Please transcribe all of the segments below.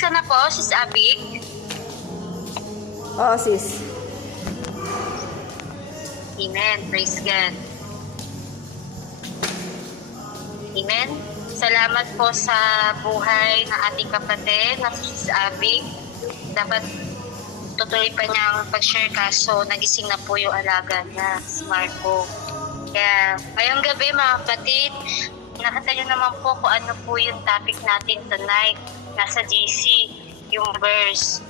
ka na po, Sis Abby? Oo, sis. Amen. Praise God. Amen. Salamat po sa buhay ng ating kapatid na si Sis Abby. Dapat tutuloy pa niyang pag-share kaso nagising na po yung alaga niya, si Marco. Kaya ngayong gabi mga kapatid, nakita niyo naman po kung ano po yung topic natin tonight. Nasa GC, yung verse.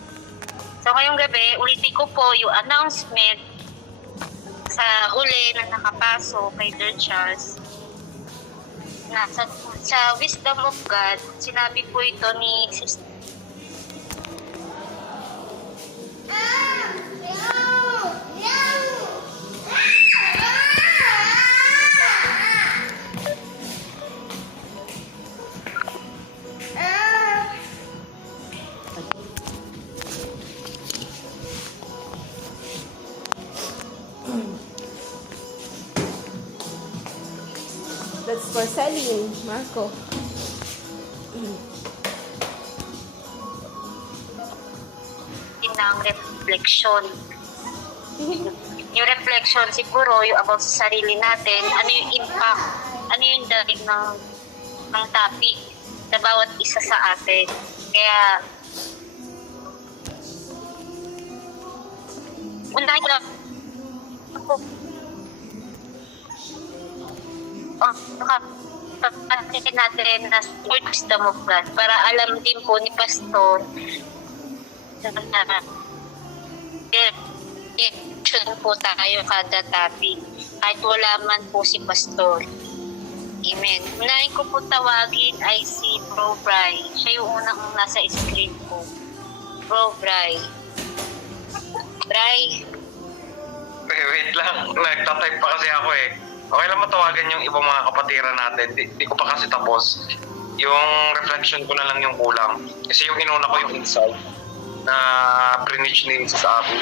So ngayong gabi, ulitin ko po yung announcement sa huli na nakapasok kay Dear Charles. Sa Wisdom of God, sinabi po ito ni Sister. That's for Celine, Marco. Ng reflection. Yung reflection siguro yung about sa sarili natin, ano yung impact, ano yung dating ng topic sa bawat isa sa atin. Kaya unahin ko lang pagkakin natin na wisdom of God para alam din po ni Pastor po tayo kada topic kahit wala man po si Pastor. Amen. Unahin ko po tawagin ay si Bro Bry. Siya yung unang nasa screen ko. Bro Bry. Bry. Wait lang, nagtatype pa kasi ako eh. Okay lang matawagan yung ibang mga kapatiran natin. Di ko pa kasi tapos. Yung reflection ko na lang yung kulang. Kasi yung inuna ko yung insight na pre-niche ni Sis Abby.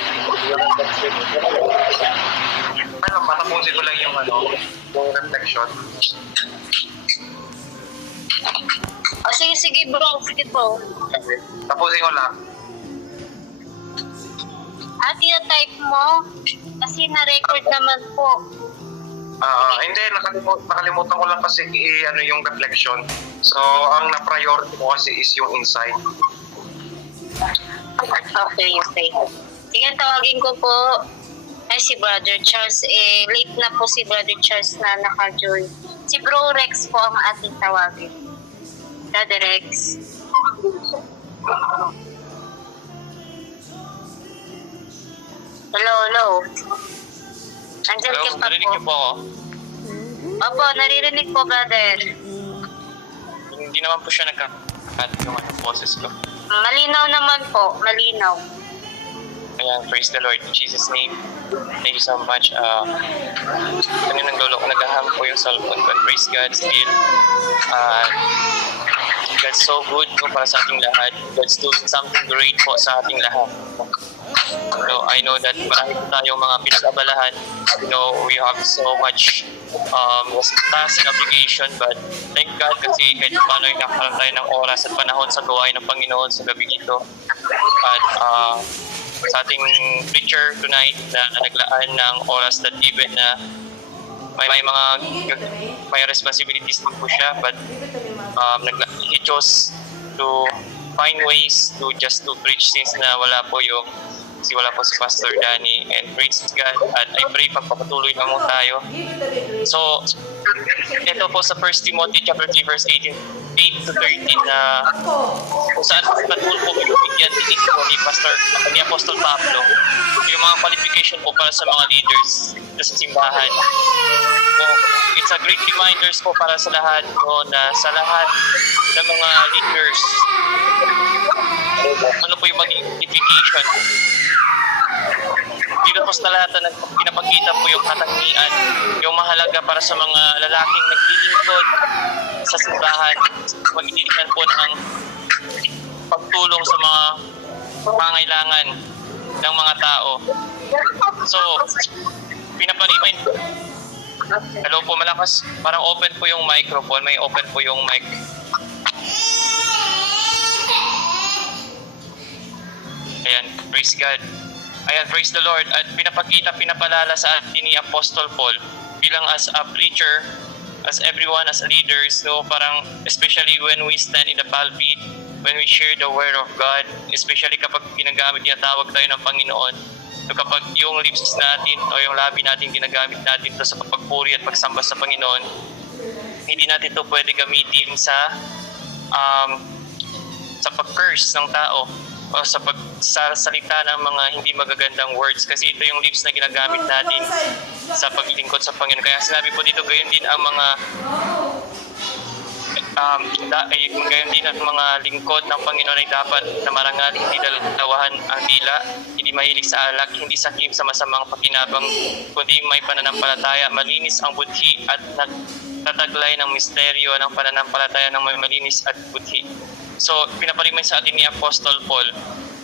Ano, matapusin ko lang yung yung reflection. Oh, sige bro. Sige po. Tapusin ko lang. At type mo kasi na-record naman po. Hindi, nakalimutan ko lang kasi yung reflection. So, ang na-priority ko kasi is yung insight. Okay. Sige, tawagin ko po ay si Brother Charles. Late na po si Brother Charles na naka-join. Si Bro Rex po ang ating tawagin. Brother Rex. Hello. Andiyan ka pa narinig niyo po ako? Opo, naririnig po, brother. Hindi naman po siya nagka-cut yung boses ko. Malinaw naman po, malinaw. Ayan, praise the Lord. In Jesus' name, thank you so much. Kanina ng lolo ko, naghahang po yung cellphone ko. Praise God still. God's so good po para sa ating lahat. God's doing something great po sa ating lahat. So I know that marami po tayong mga pinag-abalahan. You know, we have so much task and obligation, but thank God kasi kahit paano yung nakaroon tayo ng oras at panahon sa gawain ng Panginoon sa gabi ito. At sa ating preacher tonight na naglaan ng oras that even na may responsibilities din po siya, but he chose to find ways to just to preach since na wala po si Pastor Danny, and praise God at I pray pagpapatuloy na mo tayo. So ito po sa 1 Timothy chapter 3 verse 8 to 13 na kung saan patuloy po bigyan din po ni Pastor ni Apostol Pablo yung mga qualification po para sa mga leaders sa simbahan. So, it's a great reminders po para sa lahat po na sa lahat ng mga leaders ano po yung maging qualification. Dito po sa talata pinapakita po yung katangian, yung mahalaga para sa mga lalaking naglilingkod sa simbahan, magigilihan po ng pagtulong sa mga pangailangan ng mga tao. So, pinaparimain. Hello po, malakas. Parang open po yung microphone. May open po yung mic. Ayan, praise God. Ayan, praise the Lord. At pinapalala sa atin ni Apostle Paul bilang as a preacher, as everyone, as leaders, no, parang especially when we stand in the pulpit, when we share the word of God, especially kapag ginagamit, tinatawag tayo ng Panginoon, so kapag yung lips natin o yung labi natin ginagamit natin to sa pagpuri at pagsamba sa Panginoon, hindi natin to pwede gamitin sa pag-curse ng tao o sa salita ng mga hindi magagandang words, kasi ito yung lips na ginagamit natin sa paglingkod sa Panginoon. Kaya sinabi po dito, gayon din ang mga gayon din ang mga lingkod ng Panginoon ay dapat na marangal, hindi dalawahan ang dila, hindi mahilig sa alak, hindi sakim sa masamang pakinabang, kundi may pananampalataya, malinis ang budhi at nagtataglay ng misteryo ng pananampalataya ng may malinis at budhi. So, pinapalimay sa atin ni Apostle Paul,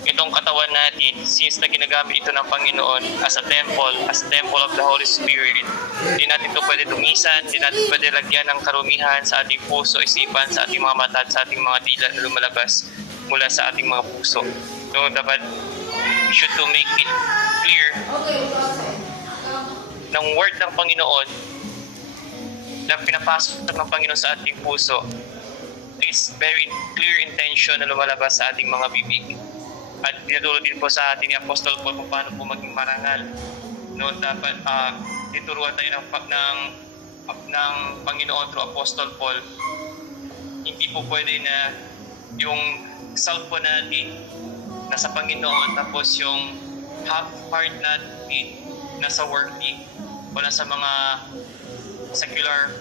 itong katawan natin, since na ginagamit ito ng Panginoon as a temple of the Holy Spirit, hindi natin ito pwede tumisan, hindi natin pwede lagyan ng karumihan sa ating puso, isipan, sa ating mga mata, at sa ating mga dila na lumalabas mula sa ating mga puso. So, dapat, we should to make it clear ng word ng Panginoon na pinapasok ng Panginoon sa ating puso is very clear intention na lumalabas sa ating mga bibig. At tinuturo din po sa atin ni Apostol Paul kung paano po maging marangal. No, dapat ituruan tayo ng Panginoon through Apostol Paul. Hindi po pwede na yung self po natin nasa Panginoon, tapos yung half heart natin nasa worldly o nasa mga secular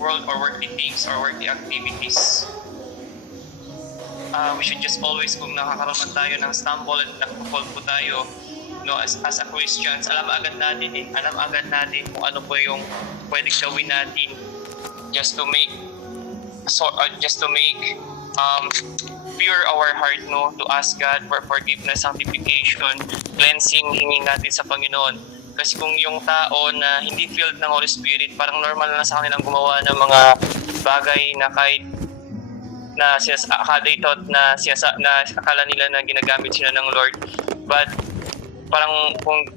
world or worldly things or worldly activities. We should just always, kung nakakaroon tayo ng stumble at nakapol po tayo, no, as a Christians, alam agad natin kung ano po yung pwedeng gawin natin just to make pure our heart, no, to ask God for forgiveness, sanctification, cleansing, hinging natin sa Panginoon. Kasi kung yung tao na hindi filled ng Holy Spirit, parang normal na sa kanilang gumawa ng mga bagay na kahit na akala nila na ginagamit sila ng Lord, but parang kung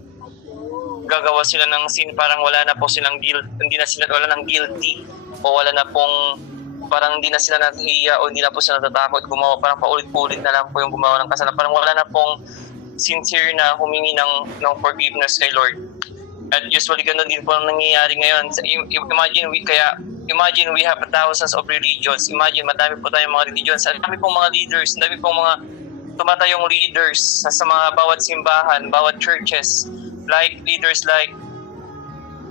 gagawa sila ng sin, parang wala na po silang wala nang guilty, o wala na pong parang hindi na sila nahihiya o hindi na po sila natatakot gumawa, parang paulit-ulit na lang po yung gumawa ng kasalanan, parang wala na pong sincere na humingi ng forgiveness kay Lord. At usually ganun din po ang nangyayari ngayon. Imagine we have thousands of religions. Imagine madami po tayong mga religions. Ang dami pong mga leaders, ang dami pong mga tumatayong leaders sa mga bawat simbahan, bawat churches. Like leaders like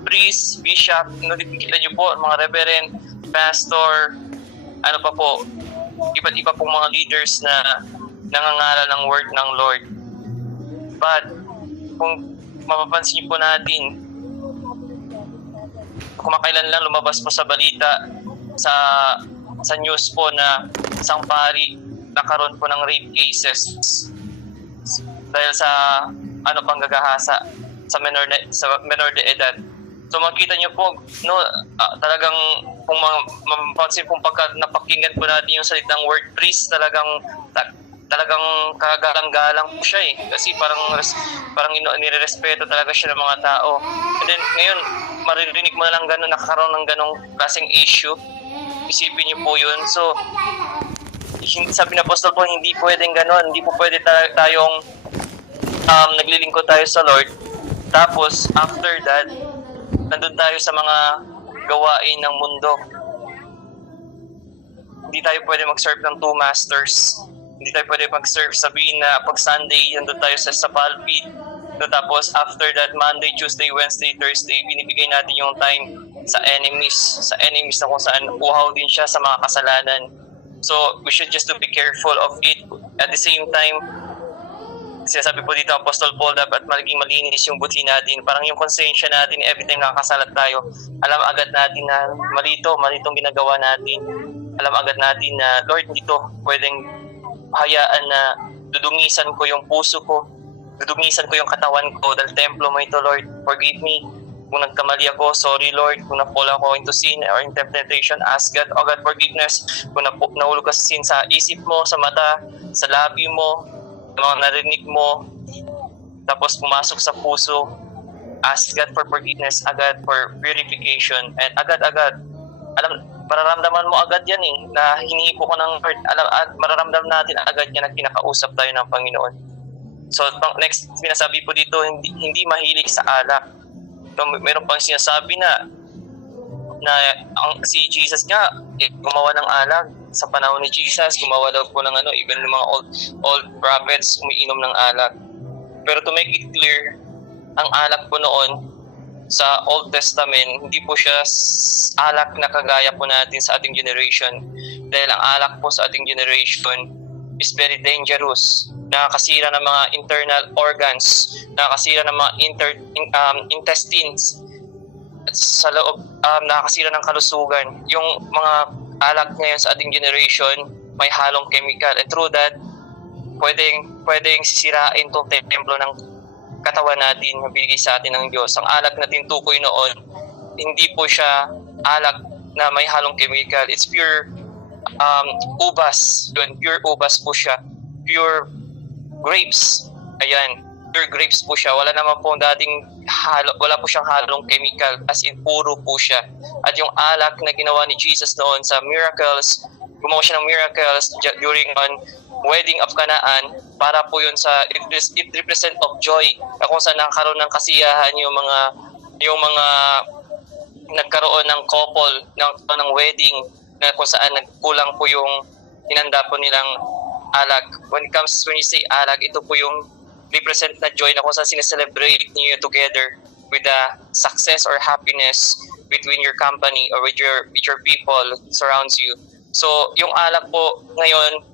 priest, bishop, nakikita niyo po, mga reverend, pastor, ano pa po, iba't iba pong mga leaders na nangangaral ng word ng Lord. But kung mapapansin po natin, kumakailan lang lumabas po sa balita sa news po na isang pari nakaroon po ng rape cases dahil sa panggagahasa sa menor de edad. So makita niyo po, no, talagang kung mapapansin po pagka napakinggan po natin yung salitang word priest, talagang kagalang-galang po siya eh. Kasi parang nirerespeto talaga siya ng mga tao. And then ngayon, maririnig mo na lang gano'n, nakakaroon ng gano'ng klaseng issue. Isipin niyo po yun. So, sabi ng Apostol po, hindi pwedeng gano'n. Hindi po pwede tayong naglilingkod tayo sa Lord. Tapos, after that, nandun tayo sa mga gawain ng mundo. Hindi tayo pwede mag-serve ng two masters. Hindi tayo pwede mag-serve, sabihin na pag Sunday, nandun tayo sa pulpit. So, tapos after that, Monday, Tuesday, Wednesday, Thursday, binibigay natin yung time sa enemies na kung saan uhaw din siya sa mga kasalanan. So, we should just to be careful of it. At the same time, sinasabi po dito, Apostol Paul, dapat maging malinis yung buti natin. Parang yung konsensya natin, every time nakakasalat tayo, alam agad natin na malitong ginagawa natin. Alam agad natin na, Lord, dito pwedeng hayaan na dudungisan ko yung puso ko, dudungisan ko yung katawan ko dahil templo mo ito, Lord. Forgive me kung nagkamali ako. Sorry, Lord, kung na-fall ako into sin or in temptation, ask God, oh God, forgiveness. Kung nahulog ka sa sin sa isip mo, sa mata, sa labi mo, mga narinig mo, tapos pumasok sa puso, ask God for forgiveness, agad for purification, and agad-agad, mararamdaman mo agad yan na hinihipo ko ng Lord. Mararamdaman natin agad yan na kinakausap tayo ng Panginoon. So, next, sinasabi po dito, hindi mahilig sa alak. So, meron pang sinasabi na si Jesus nga, gumawa ng alak. Sa panahon ni Jesus, gumawa daw po ng even yung mga old prophets umiinom ng alak. Pero to make it clear, ang alak po noon sa Old Testament, hindi po siya alak na kagaya po natin sa ating generation. Dahil ang alak po sa ating generation is very dangerous. Nakakasira ng mga internal organs, nakakasira ng mga intestines, at sa loob, nakakasira ng kalusugan. Yung mga alak ngayon sa ating generation, may halong chemical. And through that, pwedeng sisirain itong templo ng katawan natin na binigay sa atin ng Diyos. Ang alak na tinutukoy noon, hindi po siya alak na may halong chemical. It's pure ubas. Pure ubas po siya. Pure grapes. Ayan. Pure grapes po siya. Wala naman po wala po siyang halong chemical. As in, puro po siya. At yung alak na ginawa ni Jesus noon sa miracles, gumawa siya ng miracles during wedding of Canaan, para po yun sa it represent of joy, na kung saan nagkaroon ng kasiyahan yung mga nagkaroon ng couple ng wedding, na kung saan nagkulang po yung hinanda po nilang alak. When you say alak, ito po yung represent na joy na kung saan sineselebrate niyo together with the success or happiness between your company or with your people surrounds you. So, yung alak po ngayon,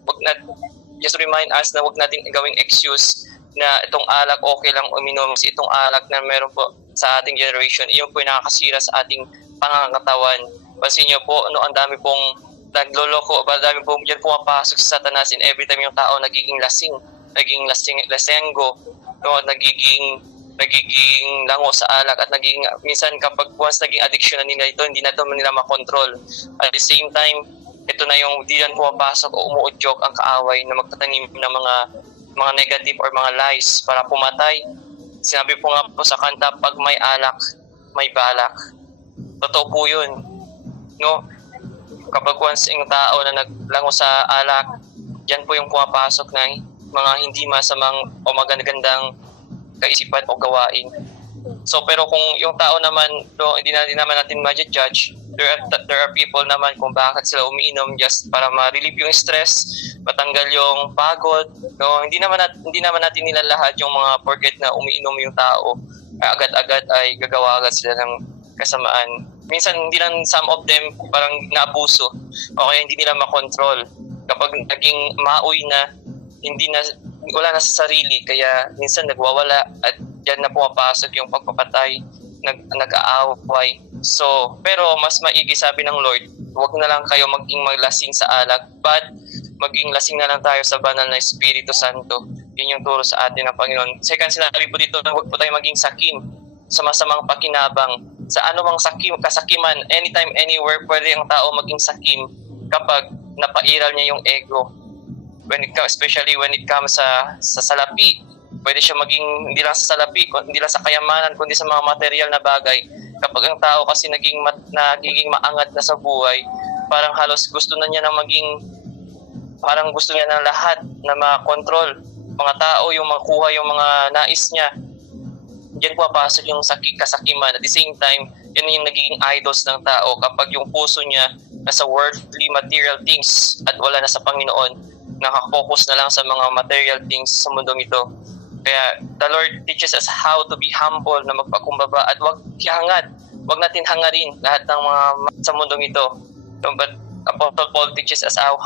just remind us na wag natin gawing excuse na itong alak okay lang uminom. Kasi itong alak na meron po sa ating generation, iyon po yung nakakasira sa ating pangangatawan. Pansin niyo po, ang dami pong nagloloko, ang dami pong dyan pumapasok sa Satanas, and every time yung tao nagiging lasengo, nagiging lango sa alak, at minsan kapag once naging addiction na nila ito, hindi na ito nila makontrol. At the same time, ito na yung di yan pumapasok o umuudyok ang kaaway na magtatanim ng mga negative or mga lies para pumatay. Sinabi po nga po sa kanta, pag may alak, may balak. Totoo po yun. No? Kapag once yung tao na naglango sa alak, dyan po yung pumapasok na mga hindi masamang o magandang kaisipan o gawain. So, pero kung yung tao naman, hindi naman natin ma-judge, there are people naman kung bakit sila umiinom just para ma-relieve yung stress, matanggal yung pagod. No, hindi naman natin nilalahat yung mga porket na umiinom yung tao, agad-agad ay gagawa agad sila ng kasamaan. Minsan hindi lang some of them parang naabuso o kaya hindi nila makontrol. Kapag naging maoy na, wala na sa sarili, kaya minsan nagwawala at diyan na pumapasok yung pagpapatay, nag-aaway. So, pero mas maigi sabi ng Lord, huwag na lang kayo maging maglasing sa alak, but maging lasing na lang tayo sa banal na Espiritu Santo. Yun yung turo sa atin ng Panginoon. Second, sinabi po dito na huwag po tayo maging sakim sa masamang pakinabang. Sa anumang kasakiman, anytime, anywhere, pwede ang tao maging sakim kapag napairal niya yung ego. Especially when it comes sa salapi, pwede siya maging hindi lang sa salapi, hindi lang sa kayamanan, kundi sa mga material na bagay. Kapag ang tao kasi nagiging maangat na sa buhay, parang halos gusto na niya parang gusto niya ng lahat na makontrol mga tao, yung makuha yung mga nais niya. Diyan pumapasok yung kasakiman. At the same time, yun yung nagiging idols ng tao kapag yung puso niya nasa worldly material things at wala na sa Panginoon, nakafocus na lang sa mga material things sa mundong ito. Kaya the Lord teaches us how to be humble, na magpakumbaba, at wag natin hangarin lahat ng mga sa mundong ito. But Apostle Paul teaches us how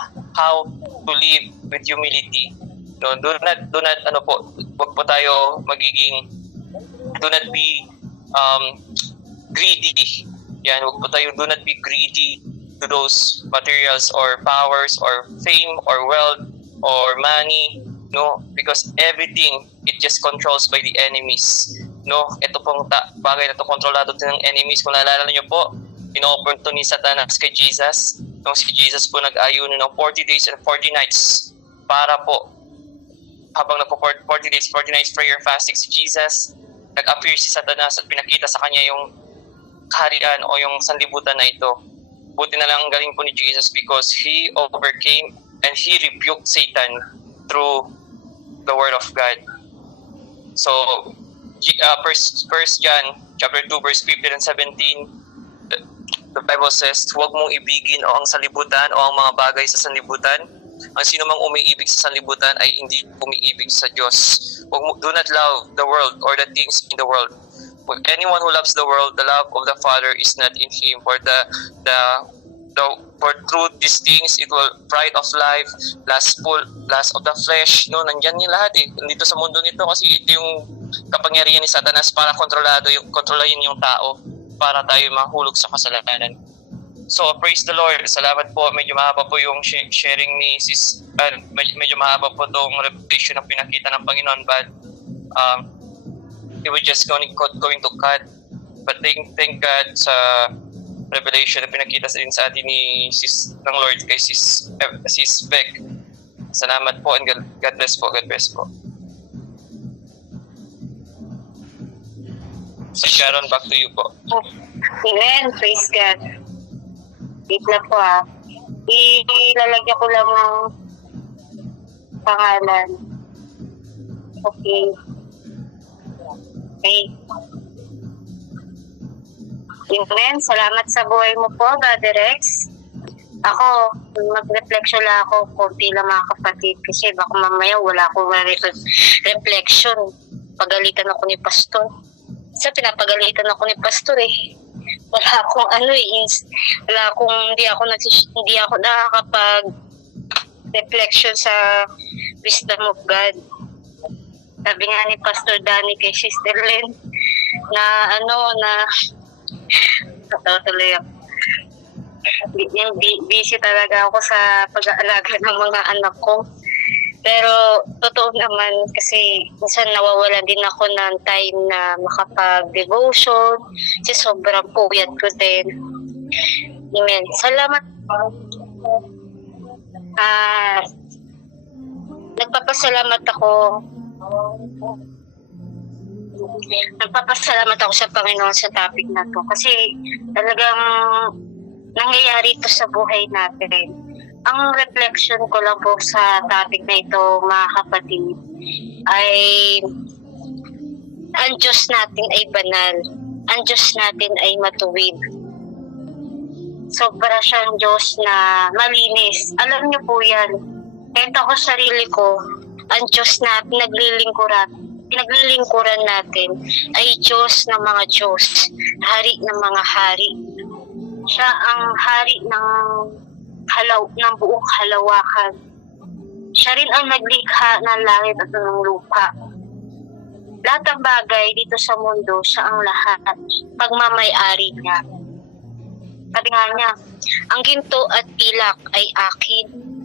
to live with humility. No, do not be greedy. Yan, do not be greedy to those materials or powers or fame or wealth or money, no, because everything it just controls by the enemies. No, ito pong bagay na to kontrolado din ng enemies. Kung naalala niyo po, ino-offer to ni Satanas kay Jesus. Nung si Jesus po nag-ayuno ng 40 days and 40 nights para po habang nagpo 40 days, 40 nights prayer fasting si Jesus, nag-appear si Satanas at pinakita sa kanya yung kaharian o yung sanlibutan na ito. Buti na lang ang galing po ni Jesus because He overcame and He rebuked Satan through the Word of God. So, First John chapter 2 verse 15 and 17, the Bible says, huwag mong ibigin o ang sanlibutan o ang mga bagay sa sanlibutan. Ang sino mang umiibig sa sanlibutan ay hindi umiibig sa Diyos. Do not love the world or the things in the world. For anyone who loves the world, the love of the Father is not in him. For through these things, it will pride of life, lust of the flesh. No, nandyan yung lahat eh. Nandito sa mundo nito kasi ito yung kapangyarihan ni Satanas para kontrolahin yung tao para tayo mahulog sa kasalanan. So, praise the Lord. Salamat po. Medyo mahaba po yung sharing ni Sis. Medyo mahaba po itong revelation na pinakita ng Panginoon. But, it was just going to cut. But thank God sa revelation na pinakita din sa atin ni Sis ng Lord kay Sis Beck. Salamat po and God bless po. God bless po. Sis Sharon, back to you po. Amen. Praise God. Wait na po ilalagyan ko lang ng pangalan. Okay. Amen. Salamat sa buhay mo po, Brother Rex. Ako, mag-reflection lang ako, konti lang mga kapatid. Kasi baka mamaya wala akong reflection. Pagalitan ako ni Pastor. Kasi pinapagalitan ako ni Pastor eh. Wala akong hindi ako nakakapag-reflection sa wisdom of God. Sabi nga ni Pastor Danny kay Sister Len na tuloy ako. Busy talaga ako sa pag-aalaga ng mga anak ko. Pero totoo naman kasi minsan nawawalan din ako ng time na makapag-devotion kasi sobrang puyat ko din. Amen. Salamat po. Nagpapasalamat ako sa Panginoon sa topic na to kasi talagang nangyayari ito sa buhay natin. Ang reflection ko lang po sa topic na ito, mga kapatid, ay ang Diyos natin ay banal. Ang Diyos natin ay matuwid. Sobra siyang Diyos na malinis. Alam niyo po yan. Kahit ako sarili ko, ang Diyos na pinaglilingkuran natin ay Diyos ng mga Diyos, hari ng mga hari. Siya ang hari ng buong halawakan. Siya rin ang naglikha ng langit at ng lupa. Lahat ng bagay dito sa mundo, siya ang lahat. Pagmamay-ari niya. Sabi nga niya, ang ginto at pilak ay akin.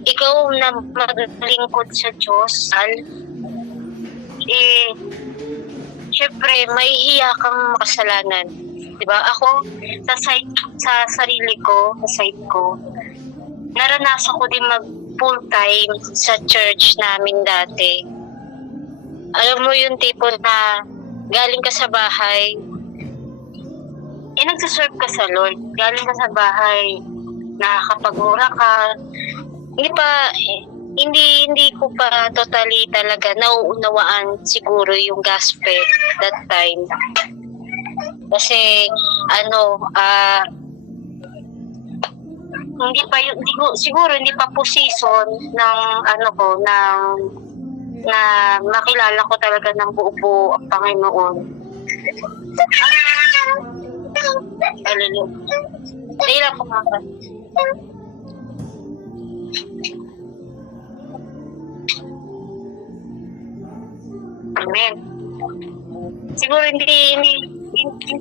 Ikaw na maglingkod sa Diyos, syempre, may hiya kang makasalanan. Diba? Ako, sa sarili ko, sa side ko, naranasan ko din mag full-time sa church namin dati. Alam mo yung tipo na galing ka sa bahay, nagsaserve ka sa Lord. Galing ka sa bahay, nakakapagmura ka. Hindi ko pa totally talaga nauunawaan siguro yung gospel that time. Kasi hindi pa po season ng na makilala ko talaga ng buo-buo ang Panginoon. Dahil ako mga Amen. Siguro hindi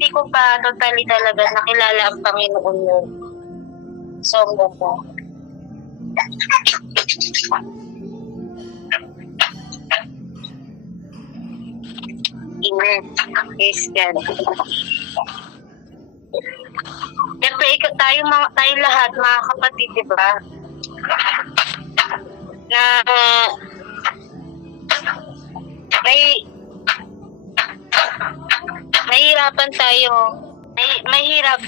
ko pa totally talaga nakilala ang Panginoon yun. So, po. Amen. Praise God. Siyempre, tayo lahat, mga kapatid, diba? na may mahirapan tayo. Mahirap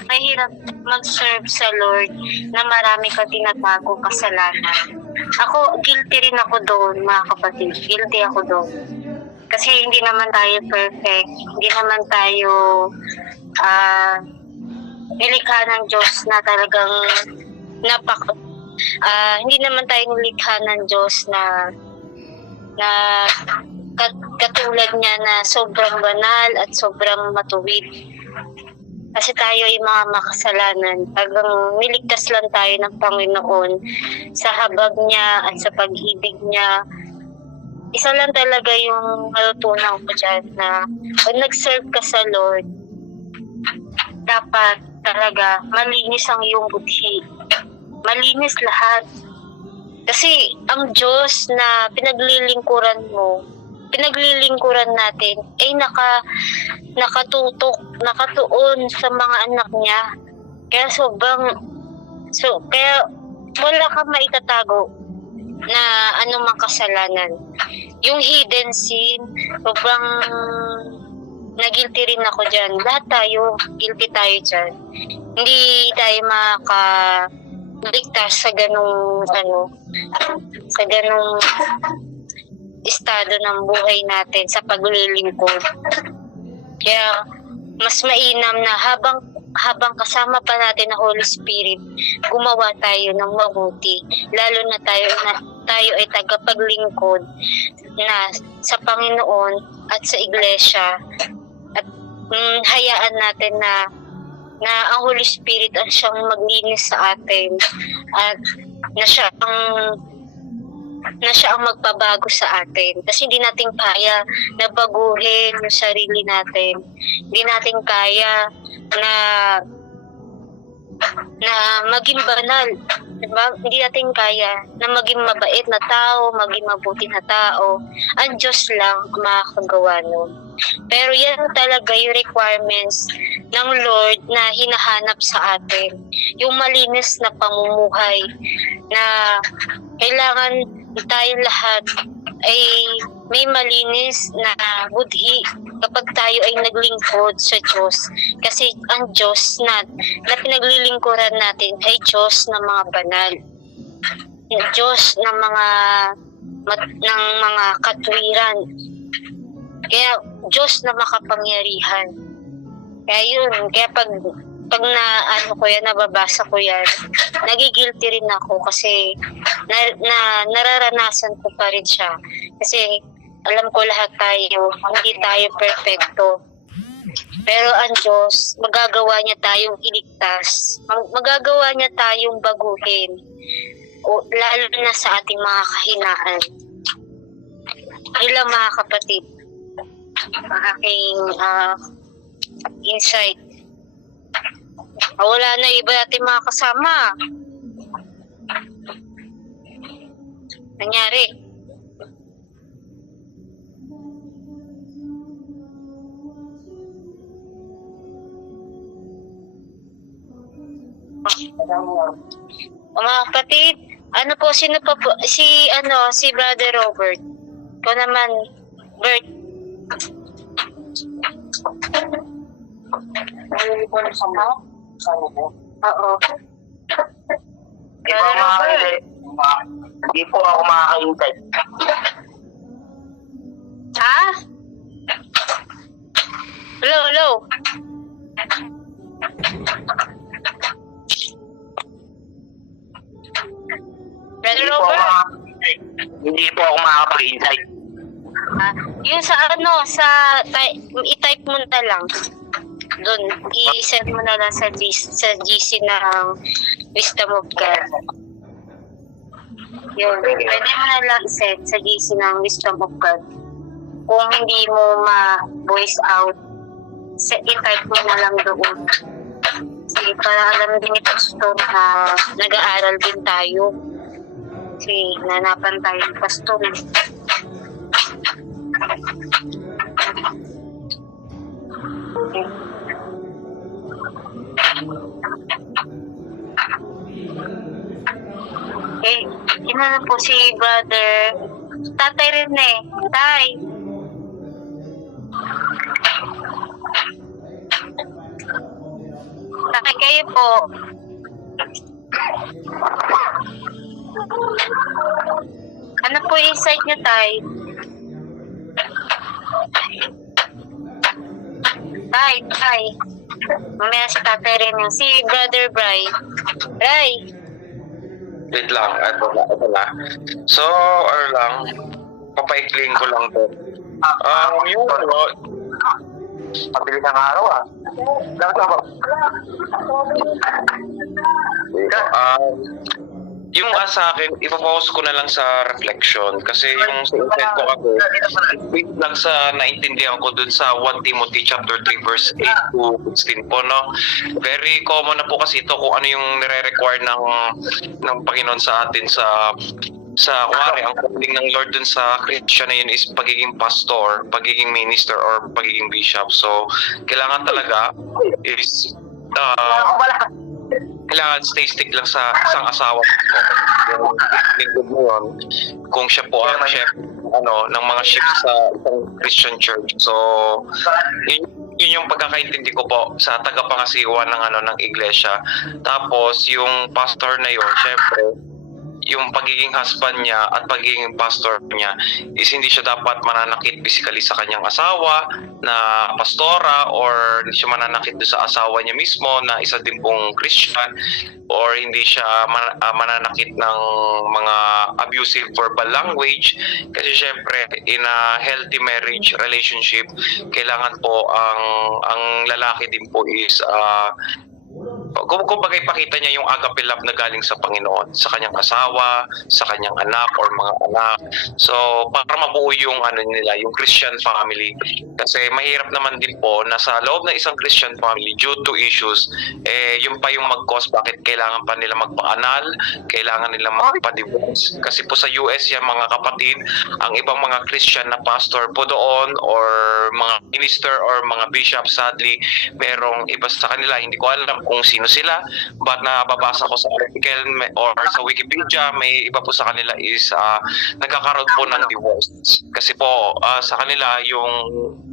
mag-serve sa Lord na marami ka tinatago kasalanan. Ako, guilty rin ako doon, mga kapatid. Guilty ako doon. Kasi hindi naman tayo perfect. Hindi naman tayo nilikha ng Diyos na talagang hindi naman tayo nilikha ng Diyos na katulad niya na sobrang banal at sobrang matuwid. Kasi tayo ay mga makasalanan. Talagang niligtas lang tayo ng Panginoon sa habag niya at sa pag-ibig niya. Isa lang talaga yung natutunan ko dyan na pag nag-serve ka sa Lord, dapat talaga malinis ang iyong budhi. Malinis lahat. Kasi ang Diyos na pinaglilingkuran natin ay nakatuon sa mga anak niya. Kaya kaya wala kang maitatago na anumang kasalanan. Yung hidden sin, sobrang nagilty rin ako dyan. Lahat tayo, guilty tayo dyan. Hindi tayo makaligtas sa ganung estado ng buhay natin sa paglilingkod. Kaya mas mainam na habang kasama pa natin ang Holy Spirit, gumawa tayo ng mabuti, lalo na tayo ay tagapaglingkod na sa Panginoon at sa Iglesia. At hayaan natin na ang Holy Spirit ang siyang maglinis sa atin at na siya ang magpabago sa atin. Kasi hindi natin kaya na baguhin yung sarili natin. Hindi natin kaya na maging banal. Diba? Hindi natin kaya na maging mabait na tao, maging mabuti na tao. Ang Diyos lang makakagawa nun. Pero yan talaga yung requirements ng Lord na hinahanap sa atin. Yung malinis na pamumuhay na kailangan tayo lahat ay may malinis na budhi kapag tayo ay naglingkod sa Diyos. Kasi ang Diyos na pinaglilingkuran natin ay Diyos ng mga banal. Diyos ng mga katwiran. Kaya Diyos na makapangyarihan. Kaya yun, pag nababasa ko yan, nagigilty rin ako kasi nararanasan ko pa rin siya. Kasi alam ko lahat tayo, hindi tayo perfecto. Pero ang Diyos, magagawa niya tayong iligtas. Magagawa niya tayong baguhin. Lalo na sa ating mga kahinaan. Yun lang mga kapatid. Ang aking insight. Wala na iba natin mga kasama. Nangyari. Mga kapatid, sino pa po? Si Brother Robert. Ikaw naman, Bert. Oo. Hindi po ako makakaintay. Ha? Hello. Brother Robert? Hindi po ako makakapag-insight. Yun i-type mo na lang. Doon, i-send mo na lang sa GC ng Wisdom of God. Yun, pwede mo na lang i-send sa GC ng Wisdom of God. Kung hindi mo ma-voice out, i-type mo na lang doon. Kasi para alam din ni Pastor na nag-aaral din tayo. Kasi nanapan tayo ni Pastor. Okay. Inano po si brother. Tatay rin eh. Tay. Tatay kayo po. Ano po yung insight niyo, Tay? Tay. Mamaya si tatay rin yun. Si brother Bray. Bray. Wait lang, ito na. So, ano lang, papaikling ko lang to. Yung Pabilis ng araw ah. Dapat ba? yung sa akin, ipopokus ko na lang sa reflection kasi yung sa insight ko kasi wait lang sa naintindihan ko dun sa 1 Timothy chapter 3 verse 8 to 16 po, no? Very common na po kasi ito kung ano yung nire-require ng Panginoon sa atin sa kuwari, ang calling ng Lord dun sa Christian na yun is pagiging pastor, pagiging minister, or pagiging bishop. So, kailangan talaga is kailangan stay stick lang sa isang asawa mo. Yung lingkod mo yun, kung siya po ang chef ng mga ship sa isang Christian church. So, yun yung pagkakaintindi ko po sa tagapangasiwa ng iglesia. Tapos, yung pastor na yun, syempre, yung pagiging husband niya at pagiging pastor niya is hindi siya dapat mananakit physically sa kanyang asawa na pastora, or hindi siya mananakit doon sa asawa niya mismo na isa din pong Christian, or hindi siya mananakit ng mga abusive verbal language. Kasi syempre in a healthy marriage relationship, kailangan po ang lalaki din po is kung bagay pakita niya yung agape love na galing sa Panginoon sa kanyang asawa, sa kanyang anak or mga anak. So para mabuo yung nila, yung Christian family. Kasi mahirap naman din po na sa loob ng isang Christian family, due to issues, yung pa yung mag-cause bakit kailangan pa nila magpa-anal, kailangan nila magpa-divorce. Kasi po sa US yan mga kapatid, ang ibang mga Christian na pastor po doon or mga minister or mga bishop, sadly merong iba sa kanila, hindi ko alam kung sino sila, but nababasa ko sa article or sa Wikipedia, may iba po sa kanila is nagkakaroon po ng divorce. Kasi po sa kanila yung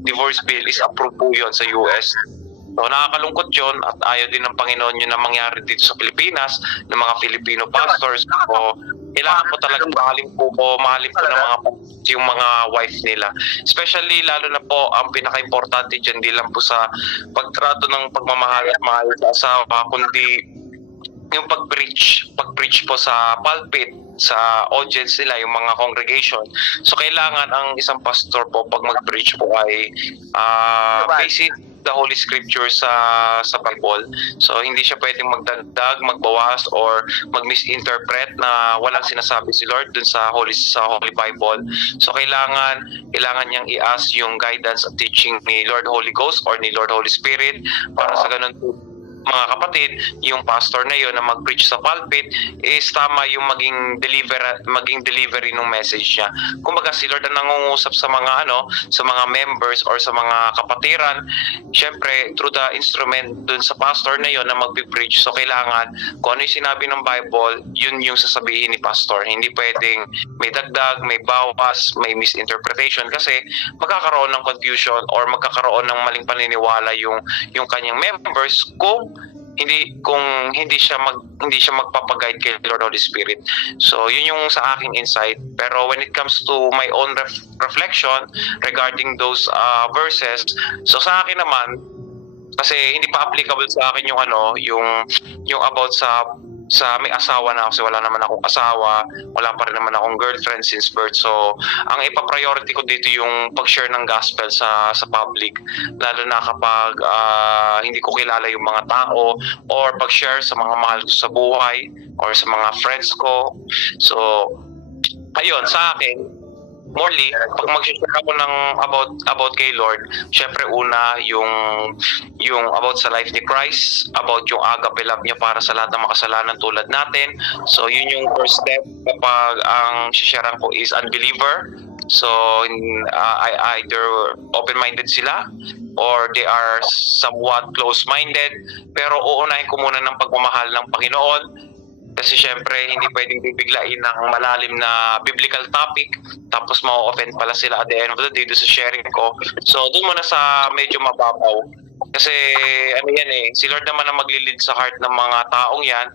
divorce bill is approved po yun sa US. So nakakalungkot yun at ayaw din ng Panginoon yun na mangyari dito sa Pilipinas ng mga Filipino pastors. So kailangan po talagang mahalin po ng mga yung mga wife nila. Especially lalo na po ang pinaka-importante dyan di lang po sa pagtrato ng pagmamahal at mahal sa asawa, kundi yung pag-preach po sa pulpit, sa audience nila, yung mga congregation. So kailangan ang isang pastor po pag mag-preach po ay basic the Holy Scripture sa Bible. So hindi siya pwedeng magdagdag, magbawas or mag-misinterpret na walang sinasabi si Lord dun sa Holy Bible. So kailangan niyang i-ask yung guidance at teaching ni Lord Holy Ghost or ni Lord Holy Spirit para sa ganun po mga kapatid, yung pastor na yun na mag-preach sa pulpit is tama yung maging delivery ng message niya. Kumbaga si Lord ang nangungusap sa mga sa mga members or sa mga kapatiran, syempre through the instrument dun sa pastor na yun na mag-preach. So kailangan kung ano yung sinabi ng Bible, yun yung sasabihin ni pastor. Hindi pwedeng may dagdag, may bawas, may misinterpretation kasi magkakaroon ng confusion or magkakaroon ng maling paniniwala yung kanyang members kung hindi siya magpapaguide kay Lord Holy Spirit. So yun yung sa aking insight. Pero when it comes to my own reflection regarding those verses, so sa akin naman kasi hindi pa applicable sa akin yung about sa may asawa na, kasi wala naman akong asawa, wala pa rin naman akong girlfriend since birth. So ang ipa-priority ko dito yung pag-share ng gospel sa public, lalo na kapag hindi ko kilala yung mga tao, or pag-share sa mga mahal ko sa buhay or sa mga friends ko. So ayun, sa akin morely, pag mag-share ako ng about kay Lord, syempre una yung about sa life ni Christ, about yung agape love niya para sa lahat ng makasalanan tulad natin. So yun yung first step kapag ang sisharean ko is unbeliever. So either open-minded sila or they are somewhat close-minded, pero uunahin ko muna ng pagmamahal ng Panginoon. Kasi syempre, hindi pwedeng bibiglain ng malalim na biblical topic tapos ma-offend pala sila at the end of the day doon sa sharing ko. So, doon muna sa medyo mababaw. Kasi, ano yan si Lord naman ang maglilid sa heart ng mga taong yan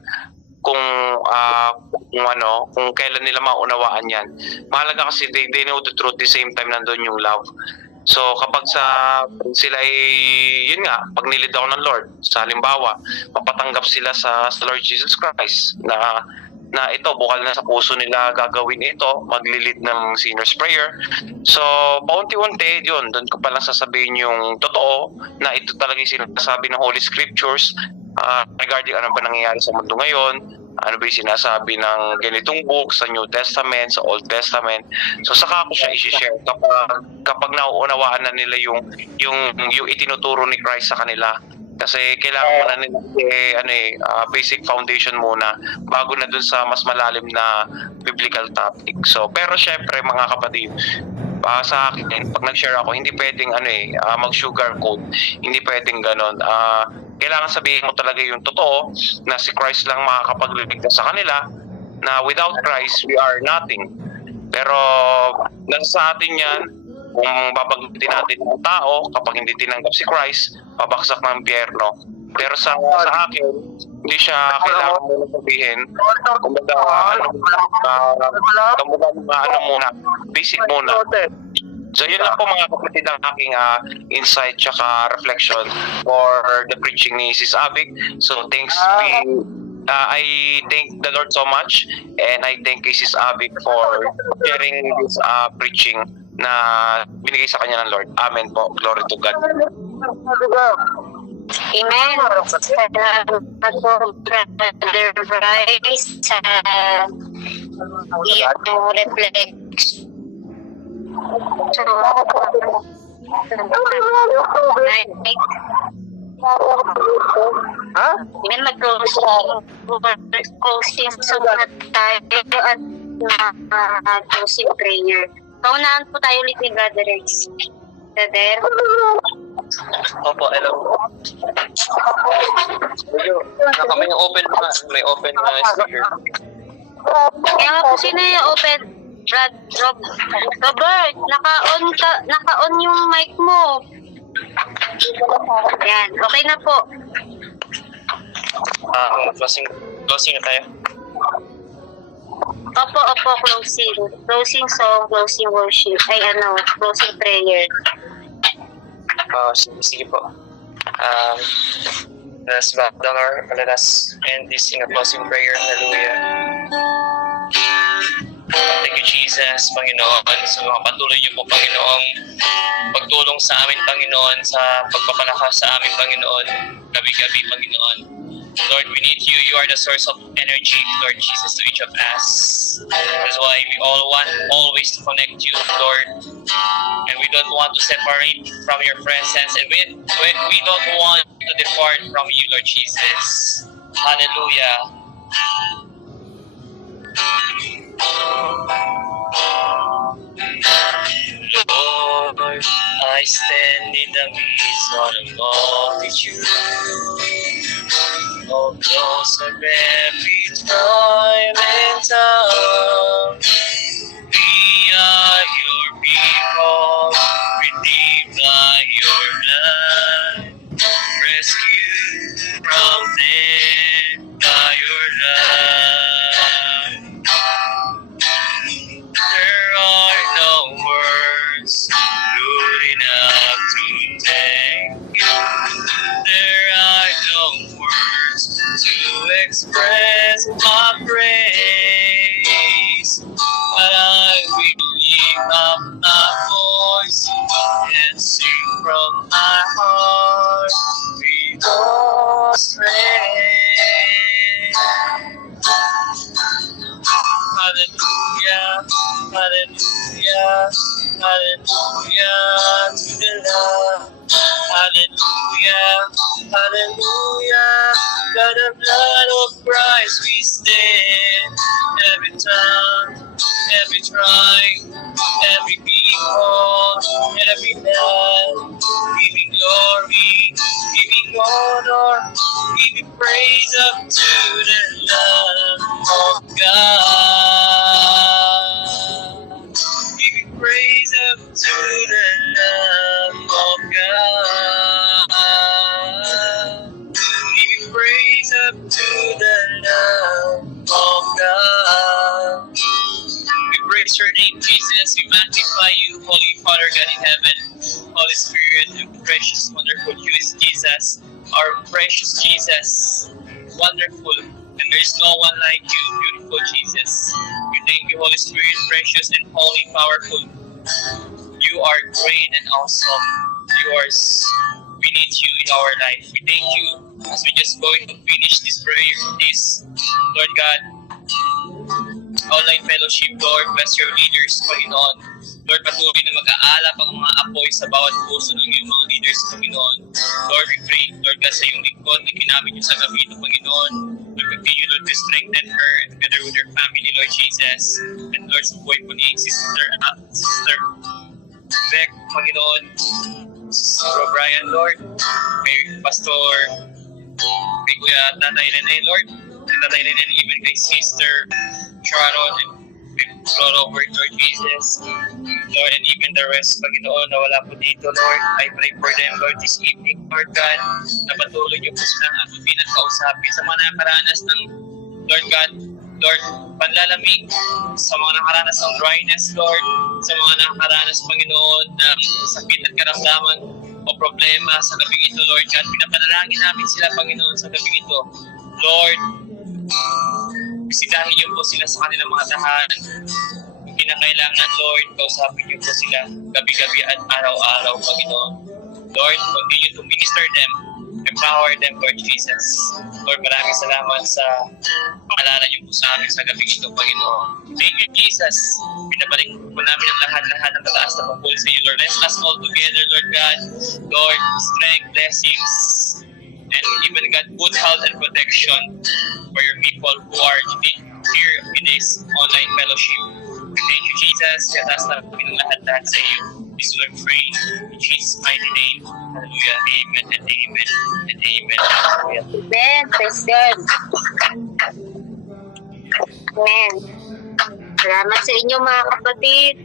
kung kailan nila maunawaan yan. Mahalaga kasi they know the truth, the same time nandun yung love. So kapag sila ay yun nga, pag nilid ako ng Lord, sa halimbawa, mapatanggap sila sa Lord Jesus Christ na ito, bukal na sa puso nila gagawin ito, maglilid ng sinner's prayer. So, paunti-unti, yun, doon ko palang sasabihin yung totoo na ito talaga yung sinasabi ng Holy Scriptures regarding ano ba nangyayari sa mundo ngayon, ano ba yung sinasabi ng ganitong book sa New Testament, sa Old Testament. So saka ko siya i-share kapag nauunawaan na nila yung itinuturo ni Christ sa kanila. Kasi kailangan mo na nila basic foundation muna bago na dun sa mas malalim na biblical topic. So pero syempre mga kapatid, sa akin, pag nag-share ako, hindi pwedeng mag-sugarcoat. Hindi pwedeng ganon. Kailangan sabihin mo talaga yung totoo na si Christ lang makakapagligtas sa kanila, na without Christ, we are nothing. Pero nasa sa atin yan, kung babagdatin natin ang tao, kapag hindi tinanggap si Christ, pabaksak ng impyerno. Pero sa akin, hindi siya kailangan muna sabihin. Kumbaga, basic muna. So yun lang po mga kapatid ang aking insight tsaka reflection for the preaching ni Sis Avic. So thanks, I thank the Lord so much, and I thank Sis Avic for sharing this preaching na binigay sa kanya ng Lord. Amen po. Glory to God. Amen. Salamat po, Brother Bryce, sa iyong reflection. Amen. Mag-closing song na tayo at closing prayer. Paunahan po tayo ulit ni Brother Rex. Brother? Opo, hello. May open na speaker. Kaya nga po, sino yung open? Robert, naka-on yung mic mo. Yan, okay na po. Closing na tayo. Opo, closing. Closing song, closing worship. Closing prayer. Sige po. Let us bow down let us end this in a closing prayer. Hallelujah. Thank you, Jesus, Panginoon, sa mga patuloy niyo po, Panginoong pagtulong sa amin, Panginoon, sa pagpapalakas sa amin, Panginoon, gabi-gabi, Panginoon. Lord, we need you. You are the source of energy, Lord Jesus, to each of us. That's why we all want always to connect you, Lord. And we don't want to separate from your presence. And we don't want to depart from you, Lord Jesus. Hallelujah. Lord, I stand in the midst of the multitude, of those of every tribe and tongue. We are your people, redeemed by your blood, rescued from death by your love. There are no words good enough to thank you. There are no words to express my praise, but I will lift up my voice and sing from my heart with all strength. Hallelujah, hallelujah, hallelujah to the Lord. Hallelujah, hallelujah, by the blood of Christ we stand. Every tongue, every tribe, every people, every man, giving glory giving honor, giving praise up to the Lamb of God. Giving praise up to the Lamb of God. Giving praise up to the Lamb of God. We praise your name, Jesus. We magnify you, Holy Father God in heaven. Holy Spirit, and precious, wonderful Jesus, our precious Jesus, wonderful, and there is no one like you, beautiful Jesus. We thank you, Holy Spirit, precious and holy, powerful. You are great and awesome. We need you in our life. We thank you as we just going to finish this prayer, this, Lord God, online fellowship, Lord. Bless your leaders, Panginoon. Lord, patuloy na mag-aalap ang mga apoy sa bawat puso ng iyong mga leaders, Panginoon. Lord, we pray, Lord God, sa iyong lingkod na ginamit niyo sa gabi ito, Panginoon. Lord, continue, Lord, to strengthen her and together with her family, Lord Jesus. And Lord, sa buhay po ni Sister Beck, Panginoon. Sister Brian, Lord. Kay Pastor, kay Kuya Tatay Rene, Lord. Kay Tatay Rene, even kay Sister Sharon, and Robert, Lord Jesus, Lord, and even the rest, Panginoon, na wala po dito, Lord. I pray for them, Lord, this evening, Lord God, na patuloy niyo po silang akutin at kausapin sa mga nakaranas ng, Lord God, Lord, panlalamig, sa mga nakaranas ng dryness, Lord, sa mga nakaranas, Panginoon, ng sakit at karamdaman o problema sa gabing ito, Lord God. Pinapanalangin namin sila, Panginoon, sa gabing ito. Lord, bisitahin niyo po sila sa kanilang mga tahanan. Kung kinakailangan, Lord, kausapin niyo po sila gabi-gabi at araw-araw, Panginoon. Lord, continue to minister them, empower them, Lord Jesus. Lord, maraming salamat sa paalala niyo po sa amin sa gabi ito, Panginoon. Thank you, Jesus. Pinabalik po namin ang lahat-lahat ng mataas na pagpuli sa iyo, Lord. Bless us all together, Lord God. Lord, strength, blessings, and even God, good health and protection for your people who are here in this online fellowship. We thank you, Jesus. Yatas na namin lahat-lahat sa iyo. This is our pray in Jesus' mighty name. Hallelujah. Amen and amen and amen. Hallelujah. Amen. Praise God. Amen. Salamat sa inyo, mga kapatid.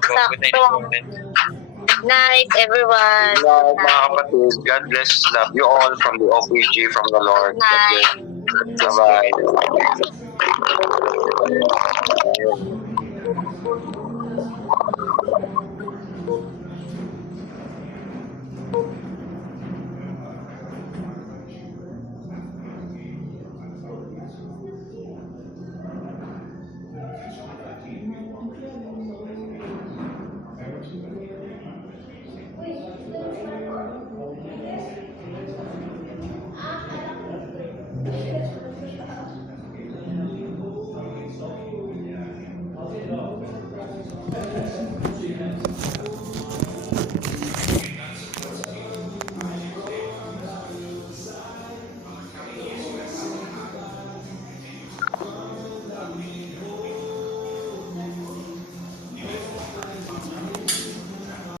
Sakto. Good night, everyone. Mga kapatid, God bless. Love you all from the OPG, from the Lord. Good night. Bye-bye.